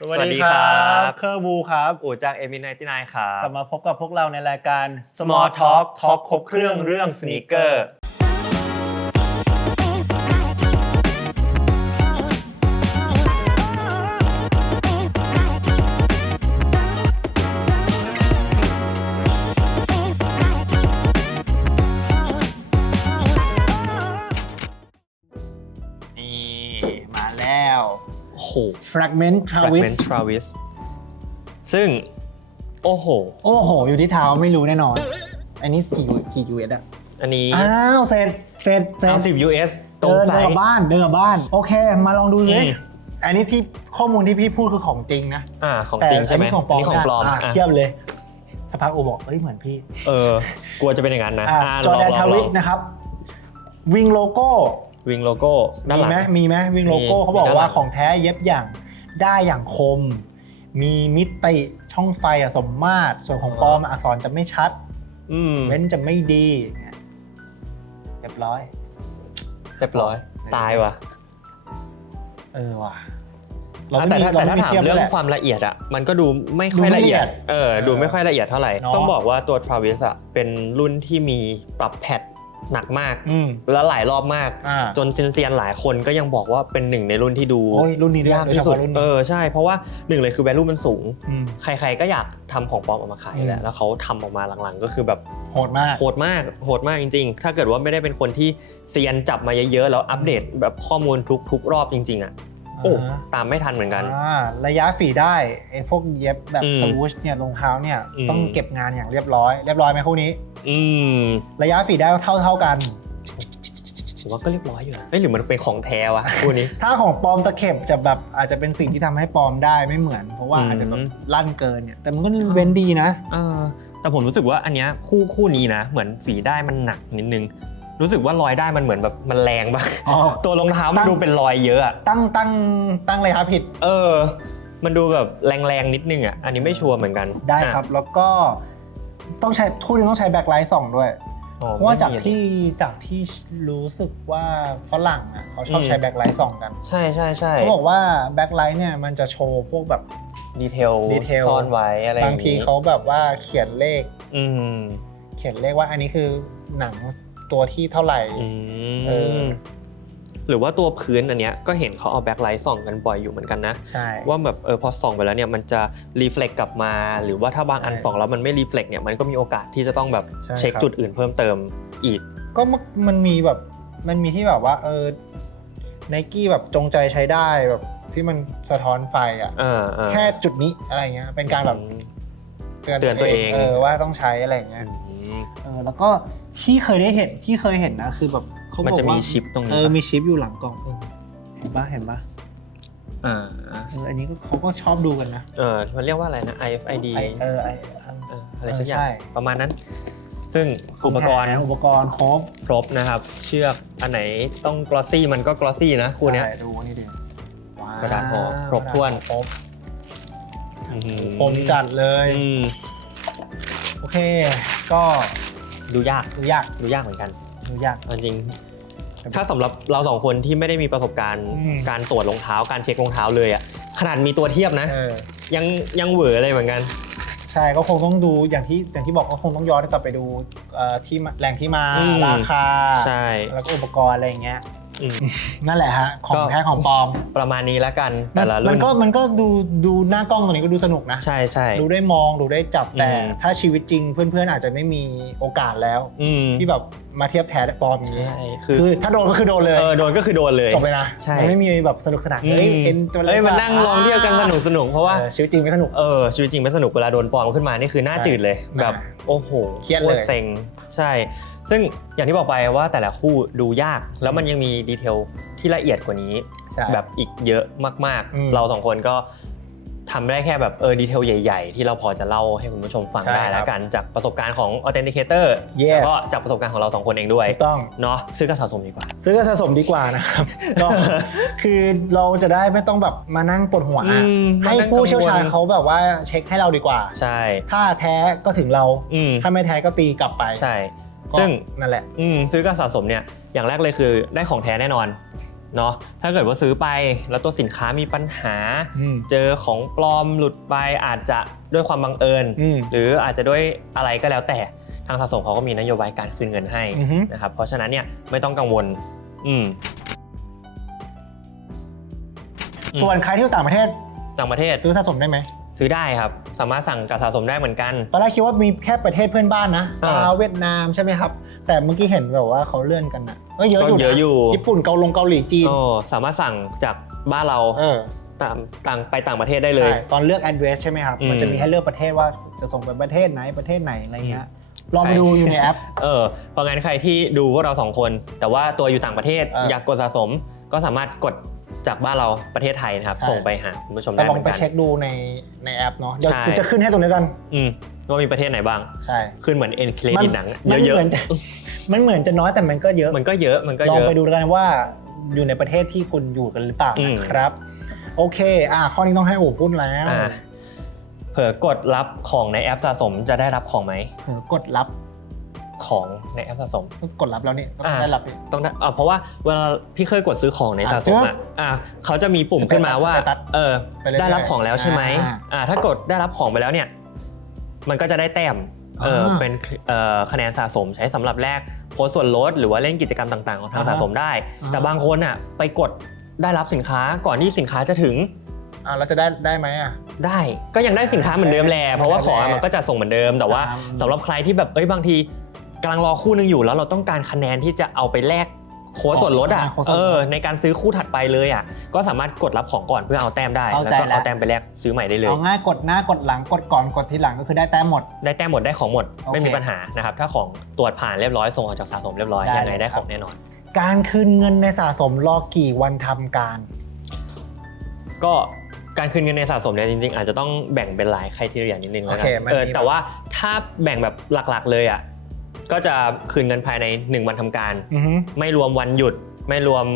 สวัสดีครับเคอร์บูครับอูจากเอมินไนตี้ไนครับ กลับมาพบกับพวกเราในรายการ Small Talk Talk ครบเครื่องเรื่องสน e เกอร์ Fragment Travis Fragment Travis ซึ่ง โอ้โห โอ้โห อยู่ที่เท้าไม่รู้แน่นอน อันนี้กี่กี่ US อะ อันนี้อ้าวเสร็จเสร็จเสร็จ90 US ตรงเดินไซเดินกลัส์บบ้านเดินกลับบ้าน โอเค มาลองดูสิอืมอันนี้ที่ข้อมูลที่พี่พูดคือของจริงนะอ่าของแต่จริงใช่ไหมอันนี้ของปลอมนนี้ของปลอมนะอะอะเทียบเลยสักพักโอบอกเอ้ยเหมือนพี่เออกลัวจะเป็นอย่างนั้นนะอะอ่าจอร์แดนลงทาลวิงสนะครับ วิงโลโก้ วิงโลโก้ด้านมีหลัง ไหมมีไหมวิงโลโก้มีเขาบอกมีด้านหลัว่างของแท้เย็บอย่างได้อย่างคม มีมิติช่องไฟอะสมมาตร ส่วนของปลอมอะอักษรจะไม่ชัด อืมเว้นจะไม่ดีเนี่ยเรียบร้อย เรียบร้อย ตายว่ะเออว่ะอะแต่ถ้าเรแต่ไม่ถ้ามีถามทียบเรื่องแหละ ความละเอียดอะมันก็ดูไม่ค่อยดูไม่ละเอียดละเอียดเออดูเออไม่ค่อยละเอียดเท่าไหร่ เนอะ ต้องบอกว่าตัว Travis อะเป็นรุ่นที่มีปรับแพท หนักมาก อืม แล้วหลายรอบมาก อ่า จนเซียนๆหลายคนก็ยังบอกว่าเป็นหนึ่งในรุ่นที่ดูโอ้ยรุ่นนี้ด้วยยากโดยที่เฉสุดพาะรุ่นเอนี้อใช่เพราะว่าหนึ่งเลยคือ value มันสูง ม ใครๆก็อยากทำของปลอมออกมาขายแหอืละม แล้วเขาทำออกมาหลังๆ ก็คือแบบโหดมาก โหดมากโหดมากจริง ๆ ถ้าเกิดว่าไม่ได้เป็นคนที่เซียนจับมาเยอะๆแล้วอัปเดตแบบข้อมูลทุกๆรอบจริงๆอะ โอ้อ่าฮะตามไม่ทันเหมือนกัน อ่าระยะฝีได้ไอ้พวกเย็บแบบอืมสวูชเนี่ยรองเท้าเนี่ยอืม ต้องเก็บงานอย่างเรียบร้อยเรียบร้อยไหมคู่นี้ อืมระยะฝีได้ก็เท่าเท่าๆกัน ผมว่าก็เรียบร้อยอยู่นะเอ้ยหรือมันเป็นของแท้วะคู่นี้ ถ้าของปลอมตะเข็บจะแบบอาจจะเป็นสิ่งที่ทำให้ปลอมได้ไม่เหมือน เพราะว่าอืม อาจจะแบบลั่นเกินเนี่ยแต่มันก็เว้นดีนะ เออแต่ผมรู้สึกว่าอันเนี้ยคู่คู่นี้นะ เหมือนฝีได้มันหนักนิดนึง รู้สึกว่ารอยได้มันเหมือนแบบมันแรงปะอ๋อ ตัวรองเท้ามันดูเป็นรอยเยอะอะตั้งตั้งตั้งระยะผิดเออ มันดูแบบแรงๆนิดนึงอะอันนี้ไม่ชัวร์เหมือนกันได้ครับ แล้วก็ต้องใช้ทุกนึงต้องใช้แบ็คไลท์ส่องด้วยอ๋อเพราะว่าจากไม่มีที่จากที่รู้สึกว่าฝรั่งอะเขาชอบอืม ใช้แบ็คไลท์ส่องกันใช่ใช่ใช่เขาบอกว่าแบ็คไลท์เนี่ยมันจะโชว์พวกแบบ ดีเทลดีเทล ซ่อนไว้อะไรอย่บางทีเขาแบบว่าเขียนเลข อืม เขียนเลขว่าอันนี้คือหนัง ตัวที่เท่าไหร่อืเออมหรือว่าตัวพื้นอันเนี้ยก็เห็นเขาเอาแบ็คไลท์ส่องกันบ่อยอยู่เหมือนกันนะใช่ว่าแบบเออพอส่องไปแล้วเนี่ยมันจะรีเฟล็กกลับมา หรือว่าถ้าบางอันใช่ส่องแล้วมันไม่รีเฟล็กเนี่ยมันก็มีโอกาสที่จะต้องแบบใช่เช็คครับจุดอื่นเพิ่มเติมอีก ก็มันมันมีแบบมันมีที่แบบว่าเออไนกี้แบบจงใจใช้ได้แบบที่มันสะท้อนไฟอะอ่าอ่าแค่จุดนี้อะไรเงี้ยเป็นการแบบอืมเตือนเตือนตัวเองเออว่าต้องใช้อะไรเงี้ยอืม เออแล้วก็ที่เคยได้เห็นที่เคยเห็นนะคือแบบเขามันบอกจะมีว่าชิปตรงนี้เออปะมีชิปอยู่หลังกล่องเห็นปะเห็นปะอ่าเอออันนี้ก็เขาก็ชอบดูกันนะเออมันเรียกว่าอะไรนะ IFID ไอเออไอเอออะไรสักอย่างใช่ ประมาณนั้น ซึ่งอุปกรณ์อุปกรณ์ครบครบนะครับ เชือกอันไหนต้องกลอสซี่มันก็กลอสซี่นะคู่เนี้ย ใช่ดูนี่ดิว้วกระดาษห่อครบถ้วน ครบอื้อหือผมจัดเลย อืม โอเค ก็ดูยากดูยากดูยากเหมือนกันดูยาก เอาจริง ถ้าสำหรับเราสองคนที่ไม่ได้มีประสบการณ์อืม การตรวจรองเท้าการเช็ครองเท้าเลยอะขนาดมีตัวเทียบนะ เออ ยังยังเหวอเลยเหมือนกัน ใช่ก็คงต้องดูอย่างที่อย่างที่บอกก็คงต้องย้อนกลับไปดูเอ่อที่มาแหล่งที่มาอืม ราคา ใช่ แล้วก็อุปกรณ์อะไรอย่างเงี้ยอืม นั่นแหละฮะ ของก็แท้ของปลอม ประมาณนี้แล้วกันแต่ละมัรุ่นนก็มันก็ดูดูหน้ากล้องตัวนี้ก็ดูสนุกนะใช่ใช่ดูได้มองดูได้จับแต่อืมถ้าชีวิตจริงเพื่อนๆอาจจะไม่มีโอกาสแล้วอืมที่แบบ มาเทียบแท้ปลอมอย่างนี้ใช่คือ คือถ้าโดนก็คือโดนเลยเออโดนก็คือโดนเลย จบเลยนะใช่ มันไม่มีแบบสนุกสนานอืมเฮ้ยเอ็นตัวเล็กเอ้ยมันนั่งลองเที่ยวกันสนุกสนุกเพราะว่า เออชีวิตจริงไม่สนุก เออชีวิตจริงไม่สนุกเวลาโดนปลอมขึ้นมานี่คือหน้าใช่จืดเลยอ่าแบบโอ้โหเครียดเลย โตเซ็งใช่ ซึ่งอย่างที่บอกไปว่าแต่ละคู่ดูยากแล้วมันยังมีดีเทลที่ละเอียดกว่านี้ ใช่ แบบอีกเยอะมากอืม ๆ เราสองคนก็ ทำได้แค่แบบเออดีเทลใหญ่ๆ ที่เราพอจะเล่าให้คุณผู้ชมฟังใช่ได้ครับแล้วกันจากประสบการณ์ของ Authenticator Yeah แล้วก็จากประสบการณ์ของเราสองคนเองด้วยถูกต้องเนาะซื้อก็สะสมดีกว่า ซื้อกระสะสมดีกว่านะครับก็คือเราจะได้ไม่ต้องแบบมานั่งปวดหัวอืมให้มานั่งผู้เชี่ยวชาญกังวลเขาแบบว่าเช็คให้เราดีกว่า ใช่ ถ้าแท้ก็ถึงเราอืมถ้าไม่แท้ก็ตีกลับไปใช่ก็ซึ่งนั่นแหละอืมซื้อก็สะสมเนี่ยอย่างแรกเลยคือได้ของแท้แน่นอน เนาะถ้าเกิดว่าซื้อไปแล้วตัวสินค้ามีปัญหาอืมเจอของปลอมหลุดไปอาจจะด้วยความบังเอิญอืมหรืออาจจะด้วยอะไรก็แล้วแต่ทางสะสมเขาก็มีนโยบายการคืนเงินให้อือฮึนะครับเพราะฉะนั้นเนี่ยไม่ต้องกังวลอืมส่วนใครที่อยู่ต่างประเทศต่างประเทศซื้อสะสมได้ไหมซื้อได้ครับ สามารถสั่งกับสะสมได้เหมือนกัน ตอนแรกคิดว่ามีแค่ประเทศเพื่อนบ้านนะอ่าลาวเวียดนามใช่ไหมครับ แต่เมื่อกี้เห็นแบบว่าเขาเลื่อนกันนะเอ้ยเยอะก็อยู่นะเยอะอยู่ ญี่ปุ่นเกาลงเกาหลีจีนโอ้สามารถสั่งจากบ้านเราเออต่างต่างไปต่างประเทศได้เลย ใช่ตอนเลือก address ใช่ไหมครับ อืม มันจะมีให้เลือกประเทศว่าจะส่งไปประเทศไหนประเทศไหนอะไรเงี้ยลองไปใช่ดูอยู่ในแอป เออเพราะงั้นใครที่ดูพวกเราสองคน แต่ว่าตัวอยู่ต่างประเทศเอออยากกดสะสม ก็สามารถกดจากบ้านเราประเทศไทยนะครับ ใช่ ส่งไปหาคุณผู้ชมแต่ได้ลอเหงมือนไปกัน เช็คดูในในแอปเนาะเดี๋ยวใช่กูจะขึ้นให้ตรงนี้กัน อืม ว่ามีประเทศไหนบ้าง ใช่ขึ้นเหมือนเอ็นเครมัดิตหนังมันเยอะเหมือนจะมันเหมือนจะน้อยแต่มันก็เยอะๆมันก็เยอะมันก็ลอเยงอะไปดูกันว่าอยู่ในประเทศที่คุณอยู่กันหรือเปล่าอืมนะครับ โอเคอ่าข้อนี้ต้องให้โอ้พูดแล้ว อ่าเผื่อกดรับของในแอปสะสมจะได้รับของไหมเผลอกดรับของในแอปสะสม ก็กดรับแล้วนี่ก็อ่า ได้รับนี่ ต้องได้อ่าเพราะว่าเวลาพี่เคยกดซื้อของในอะสะสมอะอ่าเขาจะมีปุ่มขึ้นมาว่า สเตตัสเออ ไปเรื่อยๆได้รับของแล้วใช่ไหมอ่า อ่า ถ้ากดได้รับของไปแล้วเนี่ย มันก็จะได้แต้มเอออ่าเป็นเอ่อคะแนนสะสมใช้สำหรับแลกโค้ดส่วนลดหรือว่าเล่นกิจกรรมต่างๆของทางอ่าฮะสะสมได้อ่าแต่บางคนอะไปกดได้รับสินค้าก่อนที่สินค้าจะถึงอ่าเราจะได้ได้ไหมอะได้ก็ยังได้สินค้าเหมือนเดิมแหละได้เพราะว่าของอะได้มันก็จะส่งเหมือนเดิม แต่ว่าอ่าสำหรับใครที่แบบเอ้ยบางทีกำลังรอคู่หนึงอยู่แล้วเราต้องการคะแนนที่จะเอาไปแลก โค้ดส่วนลดอะอ่าโค้ดส่เอวนลดอในการซื้อคู่ถัดไปเลยอะก็สามารถกดรับของก่อนเพื่อเอาแต้มได้เข้าแล้วใจก็แล้ว เอาแต้มไปแลกซื้อใหม่ได้เลย เอาง่ายกดหน้ากดหลังกดก่อนกดทีหลังก็คือได้แต้มหมด ได้แต้มหมดได้ของหมดโอเคไม่มีปัญหานะครับถ้าของตรวจผ่านเรียบร้อยส่งออกจากสะสมเรียบร้อยได้ยังไงเลยได้คขรับองแน่นอน การคืนเงินในสะสมรอกี่วันทำการ ก็การคืนเงินในสะสมเนี่ยจริงๆ อาจจะต้องแบ่งเป็นหลายใครทีละอย่างนิดนึงแล้วกัโอเคมันเออมีแต่ว่าถ้าแบ่งแบบหลักๆเลยอะ ก็จะคืนเงินภายใน 1 วันทำการ อือฮึ ไม่รวมวันหยุดไม่รวม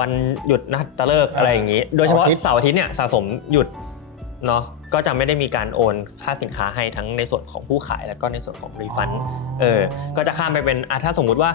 วันหยุดนักตะเลิกอ่าอะไรอย่างนี้ โดยเฉพาะเสาร์อาทิตย์เสาร์อาทิตย์เนี่ยสะสมหยุดเนาะก็จะไม่ได้มีการโอนค่าสินค้าให้ทั้งในส่วนของผู้ขายแล้วก็ในส่วนของรีฟันเออก็จะข้ามไปเป็นอะถ้าสมมุติว่า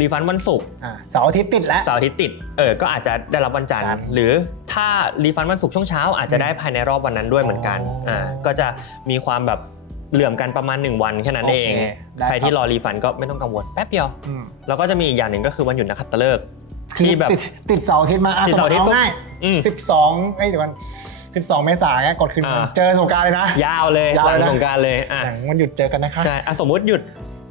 รีฟันวันศุกร์อ่าเสาร์อาทิตย์ติดแล้ว เสาร์อาทิตย์ติดเออก็อาจจะได้รับวันจันทจัร์นทร์หรือถ้ารีฟันวันศุกร์ช่วงเช้าอาจจะได้ภายในรอบวันนั้นด้วยเหมือนกันอ๋ออ่ อ่าก็จะมีความแบบ เหลื่อมกันประมาณ 1 วันแค่นั้นโอเคเองได้ใครที่ครับ รอรีฟันก็ไม่ต้องกังวลแป๊บเดียว อืมแล้วก็จะมีอีกอย่างหนึ่งก็คือวันหยุดนักขัตฤกษ์คือที่แบบ ติดติดเสาร์อาทิตย์มาอะติดสมเสามร์อาทิตย์ติเอาง่ายอืมสิบสองเอ้ยเดี๋ยวกันสิบสองเมษายนเนี่ยกดคืนเงินอ่า เจอสงกรารเลยนะ ยาวเลยยาวหลังเลยนะ สงกรารเลยอะหลังวันหยุดเจอกันนะคะ ใช่อะสมมุติหยุด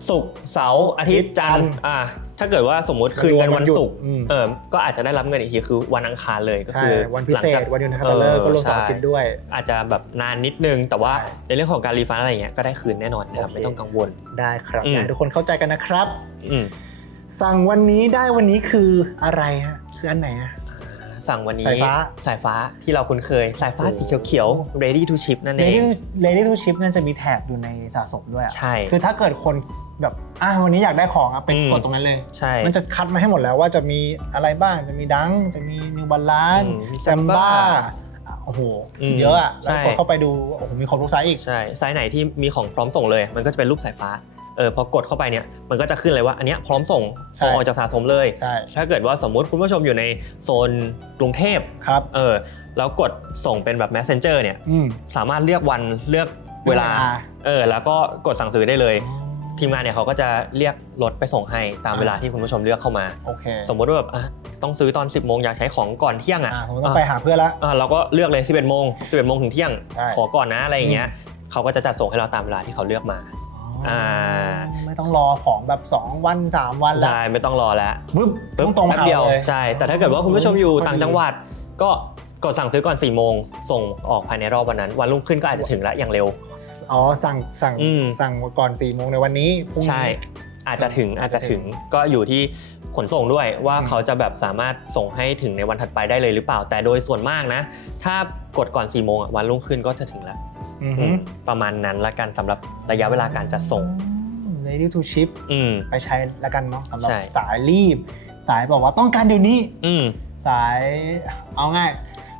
ศุกร์เสาร์อาทิตย์จันทร์อะ ถ้าเกิดว่าสมมุติคืนเงินวันศุกร์อืมเออก็อาจจะได้รับเงินอีกทีคือวันอังคารเลยก็ใช่คือวันพิหลังเศจาษกวันหยุดนะครับตะเลิกก็รวมเสาร์อาทิตย์ด้วย อาจจะแบบนานนิดนึง แต่ว่าใช่ในเรื่องของการรีฟันอะไรอย่างเงี้ยก็ได้คืนแน่นอนนะครับโอเคไม่ต้องกังวลได้ครับอืมอยากให้ทุกคนเข้าใจกันนะครับอืมสั่งวันนี้ได้วันนี้คืออะไรฮะคืออันไหนอะสั่งวันนี้สายฟ้าสายฟ้าที่เราคุ้นเคย สายฟ้าโอ้สีเขียวๆ ready to ship นั่นเอ Lady ง Lady to Ship นั่นจะมีแถบอยู่ในสะสมด้วยอะใช่ คือถ้าเกิดคน แบบอะวันนี้อยากได้ของอะไปอืม กดตรงนั้นเลย ใช่ มันจะคัดมาให้หมดแล้วว่าจะมีอะไรบ้างจะมีดังจะมีนิวบาลานอืมมีแซมบ้า Samba โอ้โหอืมเยอะอะแล้วใช่ กดเข้าไปดูโอ้โหมีครบทุกไซส์อีก ใช่ไซส์ไหนที่มีของพร้อมส่งเลย มันก็จะเป็นรูปสายฟ้าเออพอกดเข้าไปเนี่ยมันก็จะขึ้นเลยว่าอันเนี้ยพร้อมส่งใช่ ส่งออกจากสะสมเลย ใช่ถ้าเกิดว่าสมมุติคุณผู้ชมอยู่ในโซนกรุงเทพครับ เออแล้วกดส่งเป็นแบบ messenger เนี่ยอืมสามารถเลือกวันเลือกเวลาเลือกเวลาเออแล้วก็กดสั่งซื้อได้เลย ทีมงานเนี่ยเขาก็จะเรียกรถไปส่งให้ตามอ่าเวลาที่คุณผู้ชมเลือกเข้ามา โอเคสมมติว่าแบบอะต้องซื้อตอน 10โมงอยากใช้ของก่อนเที่ยงอะอ่าสมมติต้องไปหาเพื่อนละ อะเราก็เลือกเลย 11โมง11โมงถึงเที่ยง ใช่ ขอก่อนนะอะไรอย่างเงี้ยเขาก็จะจัดส่งให้เราตามเวลาที่เขาเลือกมา อ่า ไม่ต้องรอของแบบ 2 วัน 3 วันละได้ไม่ต้องรอแล้วปึ๊บปึ๊บต้องตรงแป๊บเอาเดียวเลยใช่ แต่ถ้าเกิดว่าคุณผู้ชมอยู่พอดีต่างจังหวัดก็ กดสั่งซื้อก่อน4โมงส่งออกภายในรอบวันนั้น วันรุ่งขึ้นก็อาจจะถึงละอย่างเร็ว อ๋อสั่งสั่งอืม สั่งก่อน4โมงในวันนี้พรุ่งนี้ ใช่ อาจจะถึงอาจจะถึงก็อยู่ที่ขนส่งด้วยว่าอืม เขาจะแบบสามารถส่งให้ถึงในวันถัดไปได้เลยหรือเปล่าแต่โดยส่วนมากนะ ถ้ากดก่อน4ี่โมงอะวันรุ่งขึ้นก็จะถึงแล้วอืออืฮึมประมาณนั้นละกันสำหรับระยะเวลาการจัดส่ง Ready to ship อืม ไปใช้แล้วกันเนาะสำหรับใช่ สายรีบ สายบอกว่าต้องการเดี๋ยวนี้ อืม สายเอาง่าย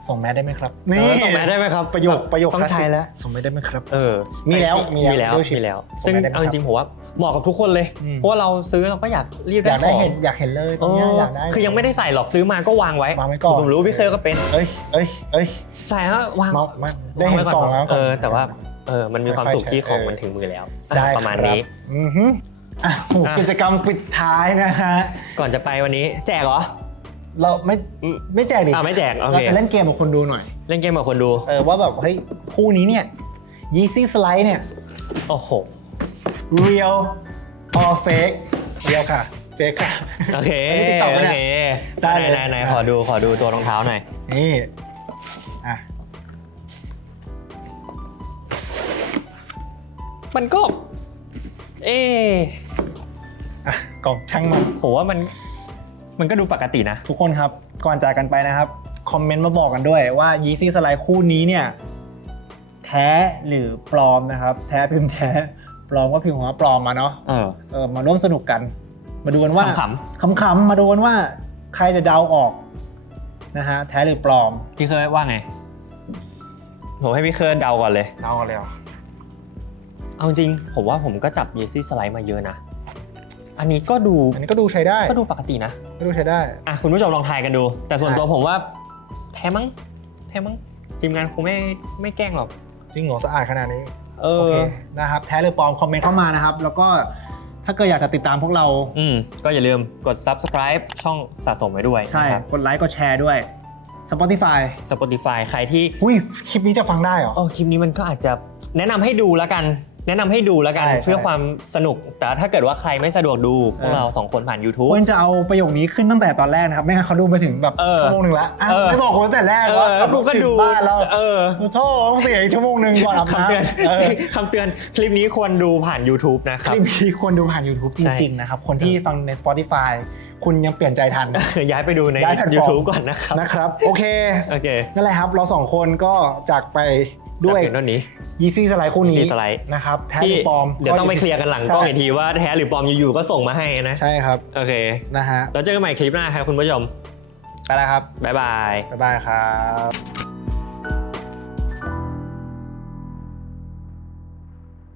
ส่งแมสได้ไหมครับเออส่งแมสได้ไหมครับประโยคประโยคต้องคลาสใช้สิกแล้ว ส่งแมสได้ไหมครับ เออ มีแล้วมีมีแล้แล้ววมีแล้ว ส่ซึ่งงแมสได้ไหมเอาจริงๆผมว่าเหมาะกับทุกคนเลย อืม เพราะว่าเราซื้อเราก็อยากรีบอได้ยากได้ของเห็นอยากเห็นเลยตเอรงเนี้ยออยากได้ คือยังไม่ได้ใส่หรอกซื้อมาก็วางไว้วางไว้ก่อน ผมรู้พี่เคยก็เป็นเอ้ยเอ้ยเอ้ยใส่ฮะวาง เมามาได้เห็นกล่องแล้วเออแต่ว่า เออมันมีความสุขที่ของมันถึงมือแล้วได้ประมาณนี้คบอือฮึอะโหอะ กิจกรรมปิดท้ายนะฮะ ก่อนจะไปวันนี้แจกเหรอ เราไม่อืมไม่แจกดิอ่าไม่แจกโอเราเคจะเล่นเกมกับคนดูหน่อยเล่นเกมกับคนดู เออว่าแบบเฮ้ยคู่นี้เนี่ย Yeezy Slide เนี่ย โอ้โห real or fake เรียวค่ะ fake ค่ะโอเคอันนี้ TikTok โอปะเนี่ยเคได้เลย ไหนไหนขอดูขอดูตัวรองเท้าหน่อย นี่อะมันก็ เอะอะกล่องช่างมันผมว่ามัน มันก็ดูปกตินะ ทุกคนครับ ก่อนจากกันไปนะครับ คอมเมนต์มาบอกกันด้วยว่า Yeezy Slide คู่นี้เนี่ย แท้หรือปลอมนะครับ แท้พิมพ์แท้ ปลอมก็พิมพ์ของว่าปลอมมาเนาะเออเออมาร่วมสนุกกัน มาดูกันว่าขำขำๆมาดูกันว่าใครจะเดาออกนะฮะแท้หรือปลอมพี่เคยว่าไง ผมให้พี่เคยเดาก่อนเลย เดากันเลยเหรอเอาจริง ผมว่าผมก็จับเยซี่สไลด์มาเยอะนะ อันนี้ก็ดูอันนี้ก็ดูใช้ได้ก็ดูปกตินะก็ดูใช้ได้อะคุณผู้ชมลองทายกันดู แต่ส่วนใช่ตัวผมว่าแท้มั้งแท้มั้งทีมงานคงไม่ไม่แกล้งหรอกจริงเหรอสะอาดขนาดนี้เอโออเคนะครับแท้หรือปลอมคอมเมนต์เข้ามานะครับ แล้วก็ถ้าเกิดอยากจะติดตามพวกเรา อืมก็อย่าลืมกด subscribe ช่องสะสมไว้ด้วยใช่นะครับกดไลค์กดแชร์ด้วย Spotify Spotify ใครที่อุ้ยคลิปนี้จะฟังได้เหรอโอ้คลิปนี้มันก็อาจจะแนะนำให้ดูแล้วกัน แนะนำให้ดูแล้วกันใช่เพื่อใช่ ความสนุก แต่ถ้าเกิดว่าใครไม่สะดวกดูพวกเออเราสองคนผ่าน YouTube ควรจะเอาประโยคนี้ขึ้นตั้งแต่ตอนแรกนะครับ ไม่งั้นเขาดูไปถึงแบบเออชั่วโมงหนึ่งแล้วอะเออ ไม่บอกคนตั้งแต่แรกเอว่าอขับรกูถก็ถึงดูบ้านแล้วเออโทษต้องเสียอีกชั่วโมงหนึ่งก่อนอาบคำเตือนน้ำเออคำเตือนคลิปนี้ควรดูผ่าน YouTube นะคครับลิปนี้ควรดูผ่าน YouTube จใช่ริงๆนะครับ คนที่ฟังใน Spotify คุณยังเปลี่ยนใจทัน ย้ายไปดูใน ย้ายแพลตฟอร์ม YouTube ก่อนนะครับนะครับ โอเค โอเค นั่นแหละครับ เราสองคนก็จากไป ด้วยจากเพีงเท่านี้ Yeezy สไลด์คู่นี้ Yeezy Slide นะครับแท้หที่รือปลอม เดี๋ยวต้องไปเคลียร์กันหลังกล้องอีกใช่ทีว่าแท้หรือปลอมอยู่ๆก็ส่งมาให้นะ ใช่ครับ โอเคนะฮะแล้วเจอกันใหม่คลิปหน้าครับคุณผู้ชมไปแล้วครับบ๊ายบายบ๊ายบายครับ